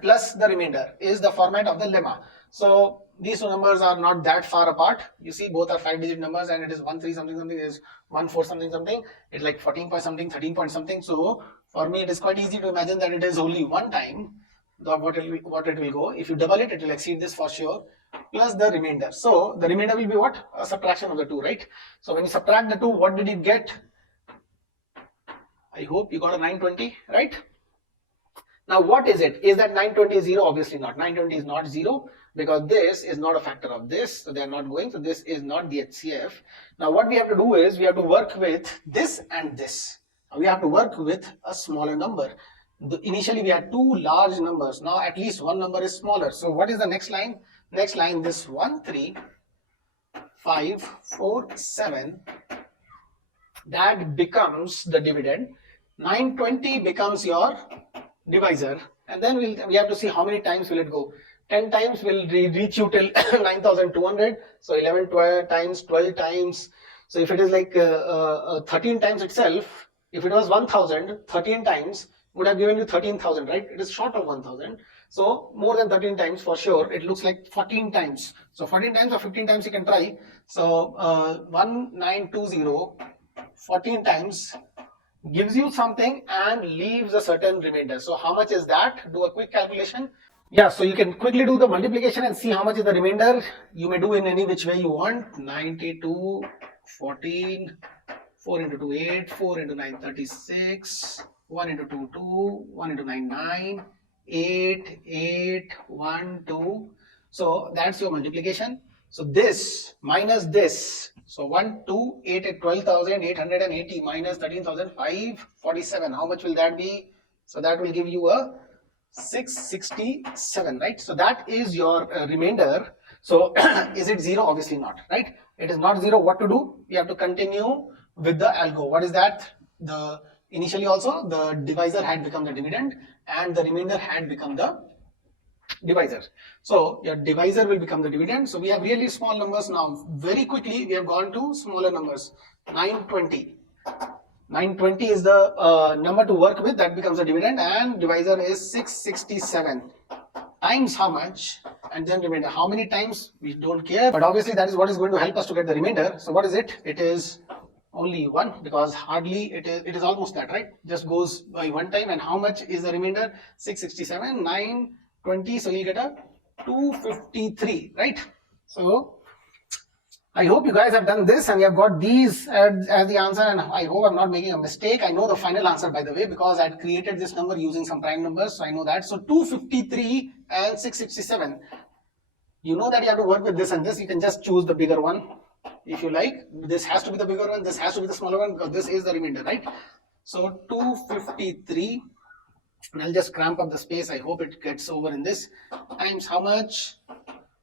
plus the remainder is the format of the lemma. So these two numbers are not that far apart. You see, both are 5-digit numbers, and it is 1 3 something something, is 1 4 something something. It's like 14 point something, 13 point something. So for me, it is quite easy to imagine that it is only one time what it will go. If you double it, it will exceed this for sure. Plus the remainder. So the remainder will be what? A subtraction of the two, right? So when you subtract the two, what did you get? I hope you got a 920, right? Now what is it? Is that 920 0? Obviously not. 920 is not 0, because this is not a factor of this, so they are not going. So this is not the HCF. Now what we have to do is we have to work with this and this. We have to work with a smaller number. Initially we had two large numbers. Now at least one number is smaller. So what is the next line? Next line, this 1 3 5 4 7. That becomes the dividend. 920 becomes your divisor, and then we have to see how many times will it go. 10 times will reach you till 9200. So 11 times, 12 times. So if it is like 13 times itself, if it was 1000, 13 times would have given you 13,000, right? It is short of 1000. So more than 13 times for sure. It looks like 14 times. So 14 times or 15 times you can try. So 1920, 14 times gives you something and leaves a certain remainder. So how much is that? Do a quick calculation. Yeah, so you can quickly do the multiplication and see how much is the remainder. You may do in any which way you want. 92, 14, 4 into 2, 8, 4 into 9, 36, 1 into 2, 2, 1 into 9, 9, 8, 8, 1, 2. So that's your multiplication. So this minus this. So 1, 2, 8 at 12,880 minus 13,547. How much will that be? So that will give you a 667, right? So that is your remainder. So is it 0? Obviously not, right? It is not 0. What to do? We have to continue with the algo. What is that? Initially also the divisor had become the dividend and the remainder had become the divisor. So your divisor will become the dividend. So we have really small numbers now. Very quickly we have gone to smaller numbers. 920. 920 is the number to work with, that becomes a dividend, and divisor is 667 times how much, and then remainder. How many times, we don't care, but obviously that is what is going to help us to get the remainder. So what is it? It is only 1, because hardly it is almost that, right? Just goes by 1 time. And how much is the remainder? 667, 920, so you get a 253, right? So I hope you guys have done this and you have got these as the answer, and I hope I'm not making a mistake. I know the final answer, by the way, because I had created this number using some prime numbers, so I know that. So 253 and 667. You know that you have to work with this and this. You can just choose the bigger one if you like. This has to be the bigger one, this has to be the smaller one, because this is the remainder, right? So 253, and I'll just cramp up the space. I hope it gets over in this, times how much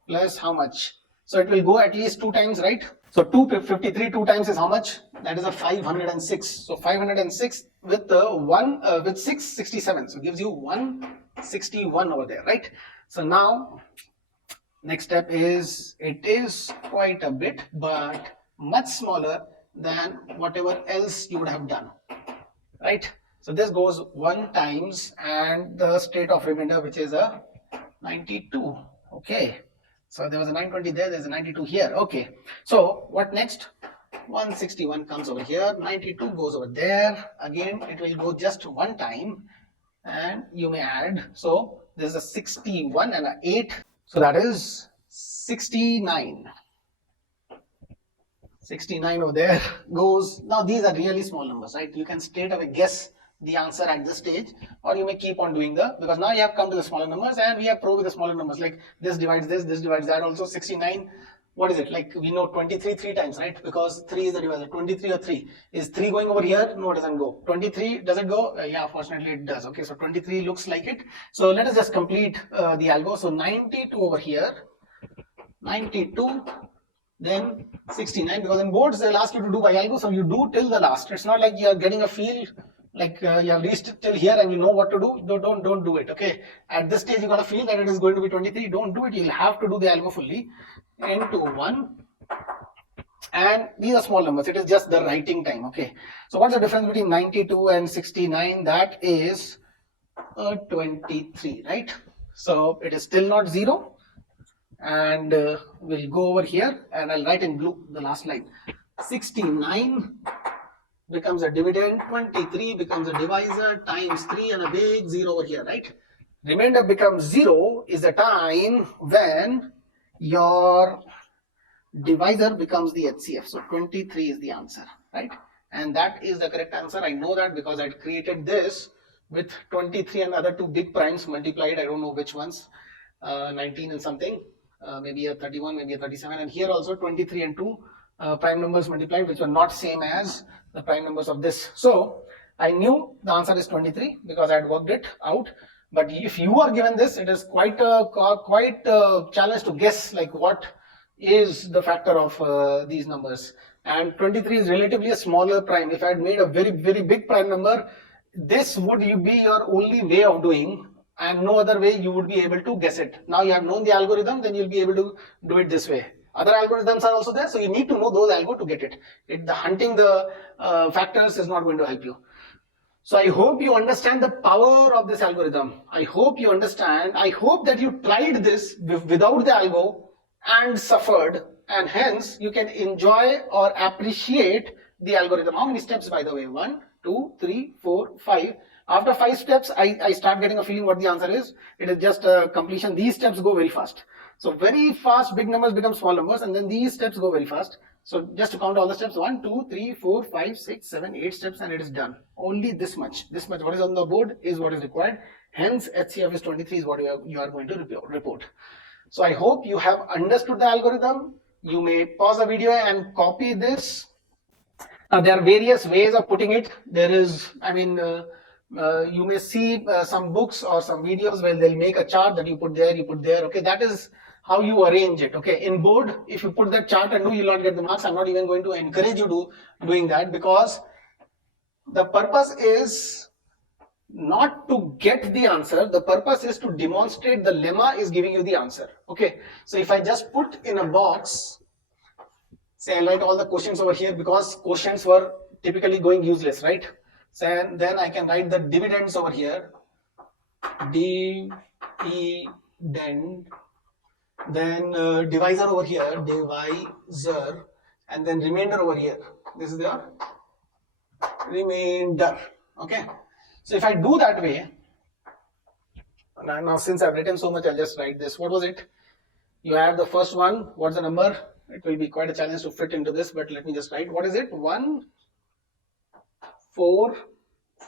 plus how much. So it will go at least 2 times, right? So 253 2 times is how much? That is a 506. So 506 with with 667. So it gives you 161 over there, right? So now next step is, it is quite a bit, but much smaller than whatever else you would have done, right? So this goes 1 times and the state of remainder, which is a 92. Okay. So there was a 920 there, there's a 92 here. Okay. So what next? 161 comes over here, 92 goes over there. Again, it will go just 1 time and you may add. So there's a 61 and a 8. So that is 69. 69 over there goes. Now these are really small numbers, right? You can straight away guess the answer at this stage, or you may keep on doing because now you have come to the smaller numbers, and we have proved with the smaller numbers, like this divides this divides that also. 69, what is it? Like we know 23 3 times, right? Because 3 is the divisor. 23 or 3. Is 3 going over here? No, it doesn't go. 23, does it go? Yeah, fortunately it does. Okay, so 23 looks like it. So let us just complete the algo. So 92 over here, 92, then 69, because in boards they'll ask you to do by algo, so you do till the last. It's not like you're getting a feel like you have reached till here and you know what to do. Don't do it. Okay, at this stage you got to feel that it is going to be 23. Don't do it. You'll have to do the algo fully. Into 1, and these are small numbers. It is just the writing time. Okay, so what's the difference between 92 and 69? That is 23, right? So it is still not 0, and we'll go over here and I'll write in blue the last line. 69 becomes a dividend, 23 becomes a divisor, times 3 and a big 0 over here, right? Remainder becomes 0 is the time when your divisor becomes the HCF. So 23 is the answer, right? And that is the correct answer. I know that because I created this with 23 and other 2 big primes multiplied. I don't know which ones, 19 and something, maybe a 31, maybe a 37, and here also 23 and 2 prime numbers multiplied, which were not same as the prime numbers of this. So I knew the answer is 23 because I had worked it out. But if you are given this, it is quite a challenge to guess like what is the factor of these numbers. And 23 is relatively a smaller prime. If I had made a very big prime number, this would be your only way of doing, and no other way you would be able to guess it. Now you have known the algorithm, then you'll be able to do it this way. Other algorithms are also there, so you need to know those algo to get it. The hunting the factors is not going to help you. So I hope you understand the power of this algorithm. I hope you understand. I hope that you tried this without the algo and suffered, and hence you can enjoy or appreciate the algorithm. How many steps, by the way? 1, 2, 3, 4, 5. After 5 steps, I start getting a feeling what the answer is. It is just a completion. These steps go very fast. So very fast, big numbers become small numbers, and then these steps go very fast. So just to count all the steps, 1, 2, 3, 4, 5, 6, 7, 8 steps, and it is done. Only this much. This much what is on the board is what is required. Hence HCF is 23 is what you are going to report. So I hope you have understood the algorithm. You may pause the video and copy this. There are various ways of putting it. There is, you may see some books or some videos where they'll make a chart that you put there. Okay, that is how you arrange it. Okay, in board, if you put that chart and do, you'll not get the marks. I'm not even going to encourage you to doing that, because the purpose is not to get the answer. The purpose is to demonstrate the lemma is giving you the answer. Okay, so if I just put in a box, say I write all the questions over here, because questions were typically going useless, right? So and then I can write the dividends over here, dividend, then divisor over here, divisor, and then remainder over here. This is the remainder. Okay, so if I do that way, now since I've written so much, I'll just write this. What was it? You have the first one. What's the number? It will be quite a challenge to fit into this, but let me just write. What is it? 1, 4,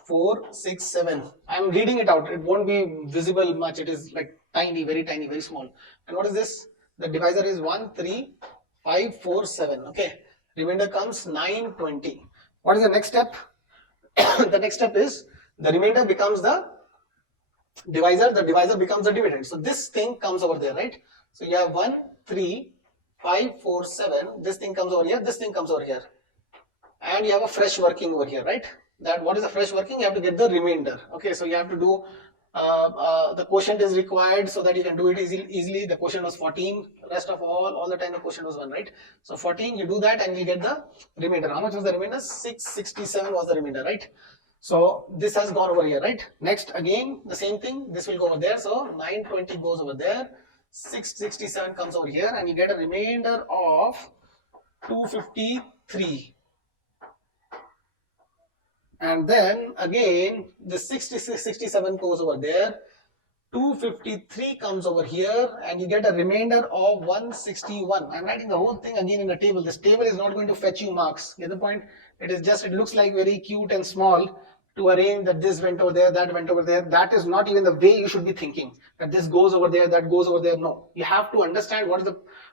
4, 6, 7. I'm reading it out. It won't be visible much. It is like tiny, very small. And what is this? The divisor is 1, 3, 5, 4, 7. Okay. Remainder comes 9, 20. What is the next step? The next step is the remainder becomes the divisor. The divisor becomes the dividend. So this thing comes over there, right? So you have 1, 3, 5, 4, 7. This thing comes over here. This thing comes over here. And you have a fresh working over here, right? That what is the fresh working? You have to get the remainder. Okay, so you have to do the quotient is required so that you can do it easily. The quotient was 14. Rest of all the time the quotient was 1, right? So 14, you do that and you get the remainder. How much was the remainder? 667 was the remainder, right? So this has gone over here, right? Next, again, the same thing. This will go over there. So 920 goes over there. 667 comes over here and you get a remainder of 253. And then again, the 67 goes over there, 253 comes over here, and you get a remainder of 161. I'm writing the whole thing again in a table. This table is not going to fetch you marks. Get the point? It is just, it looks like very cute and small to arrange that this went over there, that went over there. That is not even the way you should be thinking, that this goes over there, that goes over there. No, you have to understand what is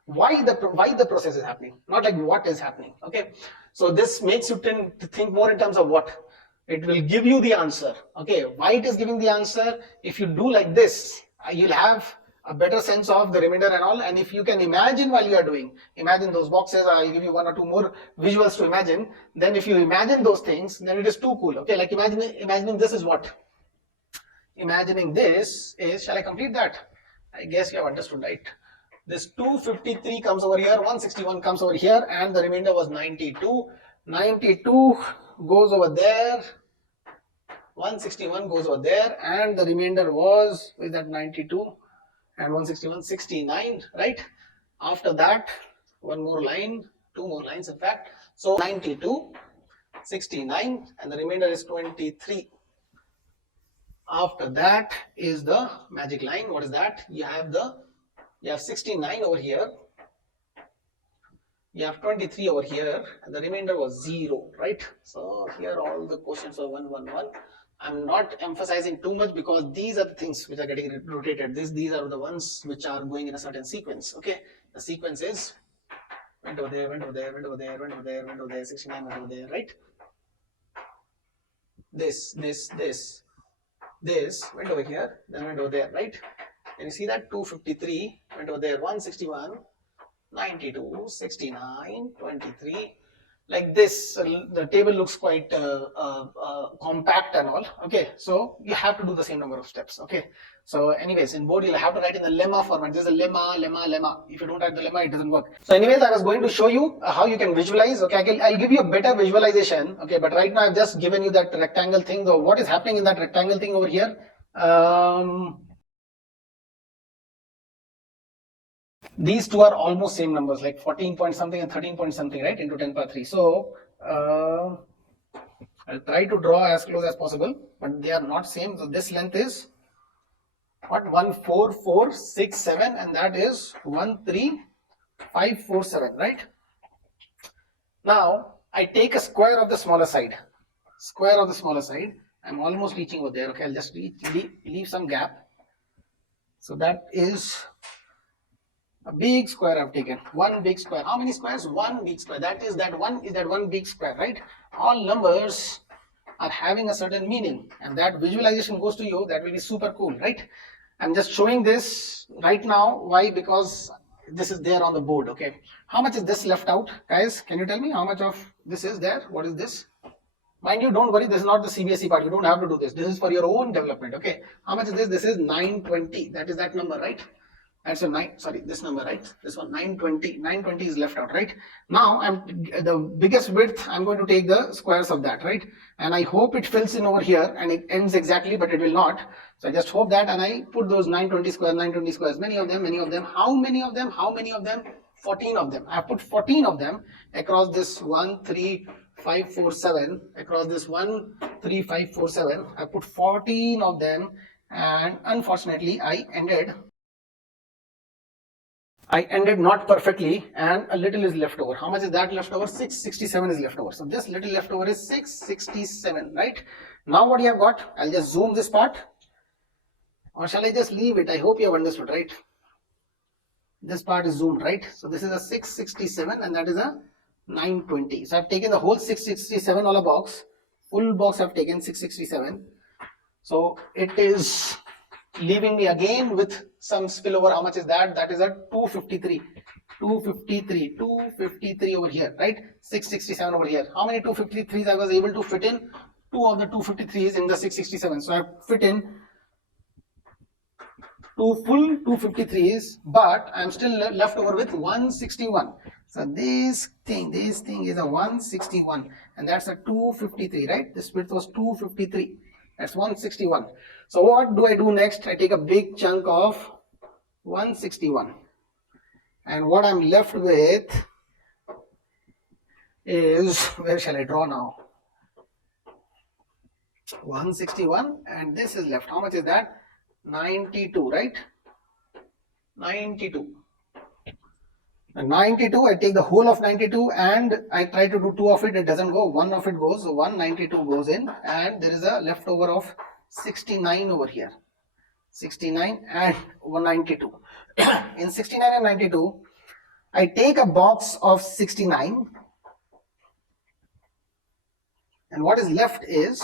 why the process is happening, not like what is happening. Okay, so this makes you think more in terms of what. It will give you the answer. Okay, why it is giving the answer? If you do like this, you'll have a better sense of the remainder and all. And if you can imagine while you are doing, imagine those boxes. I'll give you 1 or 2 more visuals to imagine. Then if you imagine those things, then it is too cool. Okay, like imagining this is what? Imagining this is, shall I complete that? I guess you have understood, right? This 253 comes over here, 161 comes over here, and the remainder was 92. 92 goes over there, 161 goes over there, and the remainder was, is that 92 and 161, 69, right? After that, one more line, 2 more lines in fact. So 92, 69, and the remainder is 23. After that is the magic line. What is that? You have 69 over here. You have 23 over here, and the remainder was 0, right? So here all the quotients are 1, 1, 1. I'm not emphasizing too much because these are the things which are getting rotated. These are the ones which are going in a certain sequence. Okay, the sequence is went over there, went over there, went over there, went over there, went over there, 69 went over there, right? This went over here, then went over there, right? And you see that 253 went over there, 161. 92, 69, 23, like this. The table looks quite compact and all. Okay, so you have to do the same number of steps. Okay, so anyways, in board you'll have to write in the lemma format. This is a lemma. If you don't have the lemma, it doesn't work. So anyways, I was going to show you how you can visualize. Okay, I'll give you a better visualization. Okay, but right now I've just given you that rectangle thing. Though what is happening in that rectangle thing over here? These two are almost same numbers, like 14 point something and 13 point something, right, into 10 power 3. So I'll try to draw as close as possible, but they are not same. So this length is what? 14467, and that is 13547, right? Now I take a square of the smaller side. Square of the smaller side. I'm almost reaching over there. Okay, I'll just leave some gap. So that is a big square I've taken. One big square. How many squares? One big square. That one big square, right? All numbers are having a certain meaning, and that visualization goes to you. That will be super cool, right? I'm just showing this right now. Why? Because this is there on the board. Okay. How much is this left out, guys? Can you tell me how much of this is there? What is this? Mind you, don't worry. This is not the CBSE part. You don't have to do this. This is for your own development. Okay. How much is this? This is 920. That is that number, right? That's a 9, sorry, this number, right? This one, 920. 920 is left out, right? Now, the biggest width, I'm going to take the squares of that, right? And I hope it fills in over here and it ends exactly, but it will not. So I just hope that, and I put those 920 squares, 920 squares, many of them, many of them. How many of them? How many of them? 14 of them. I have put 14 of them across this 1, 3, 5, 4, 7. Across this 1, 3, 5, 4, 7. I put 14 of them, and unfortunately, I ended not perfectly, and a little is left over. How much is that left over? 667 is left over. So this little left over is 667, right? Now what you have got, I'll just zoom this part, or shall I just leave it? I hope you have understood, right? This part is zoomed, right? So this is a 667 and that is a 920. So I've taken the whole 667 all a box, full box I've taken 667. So it is leaving me again with some spillover. How much is that? That is a 253. 253 over here, right? 667 over here. How many 253s I was able to fit in? 2 of the 253s in the 667. So I fit in 2 full 253s, but I'm still left over with 161. So this thing is a 161, and that's a 253, right? This width was 253. That's 161. So what do I do next? I take a big chunk of 161, and what I'm left with is, where shall I draw now? 161, and this is left. How much is that? 92, right? 92. And 92, I take the whole of 92 and I try to do 2 of it. It doesn't go. 1 of it goes. So 192 goes in, and there is a leftover of 69 over here. 69 and 192. In 69 and 92, I take a box of 69, and what is left is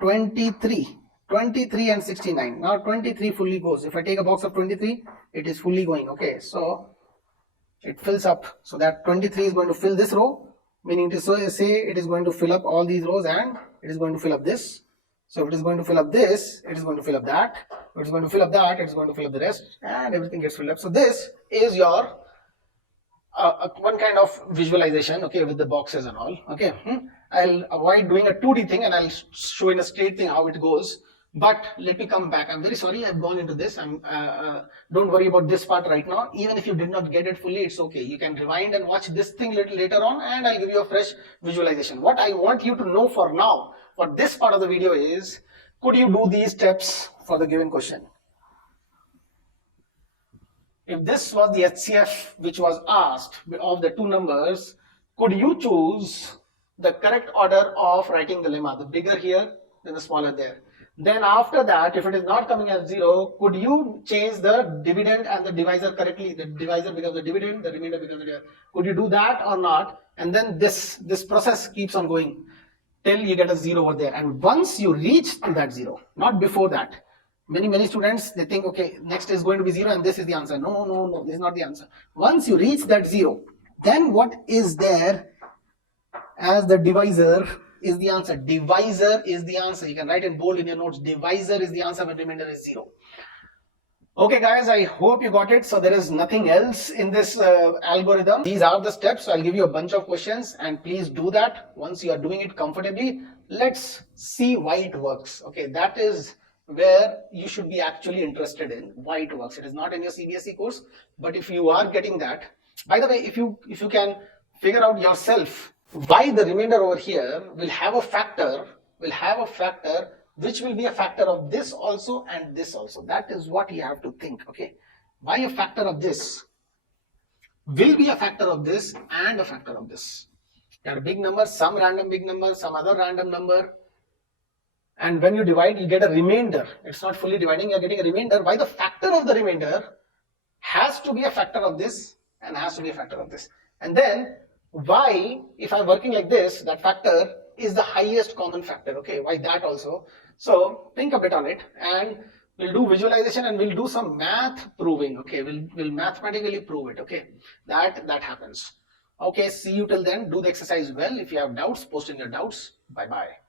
23. 23 and 69. Now 23 fully goes. If I take a box of 23, it is fully going. Okay, so it fills up. So that 23 is going to fill this row, meaning to say it is going to fill up all these rows, and it is going to fill up this. So if it is going to fill up this, it is going to fill up that. If it is going to fill up that, it is going to fill up the rest, and everything gets filled up. So this is your one kind of visualization, okay, with the boxes and all. Okay, I'll avoid doing a 2D thing and I'll show in a straight thing how it goes. But let me come back. I'm very sorry I've gone into this. Don't worry about this part right now. Even if you did not get it fully, it's okay. You can rewind and watch this thing little later on, and I'll give you a fresh visualization. What I want you to know for now, for this part of the video is, could you do these steps for the given question? If this was the HCF which was asked of the two numbers, could you choose the correct order of writing the lemma? The bigger here, then the smaller there. Then after that, if it is not coming as 0, could you change the dividend and the divisor correctly? The divisor becomes the dividend, the remainder becomes the dividend. Could you do that or not? And then this process keeps on going till you get a 0 over there. And once you reach to that 0, not before that. Many students, they think, okay, next is going to be 0 and this is the answer. No, this is not the answer. Once you reach that 0, then what is there as the divisor is the answer. Divisor is the answer. You can write in bold in your notes. Divisor is the answer when remainder is 0. Okay guys, I hope you got it. So there is nothing else in this algorithm. These are the steps. So I'll give you a bunch of questions, and please do that. Once you are doing it comfortably, let's see why it works. Okay, that is where you should be actually interested in, why it works. It is not in your CBSE course, but if you are getting that, by the way, if you can figure out yourself why the remainder over here will have a factor, which will be a factor of this also and this also. That is what you have to think. Okay, why a factor of this will be a factor of this and a factor of this. You have a big number, some random big number, some other random number, and when you divide, you get a remainder. It's not fully dividing, you're getting a remainder. Why the factor of the remainder has to be a factor of this and has to be a factor of this. And then why, if I'm working like this, that factor is the highest common factor. Okay, why that also? So think a bit on it, and we'll do visualization and we'll do some math proving. Okay, we'll mathematically prove it. Okay, that happens. Okay, see you till then. Do the exercise well. If you have doubts, post in your doubts. Bye bye.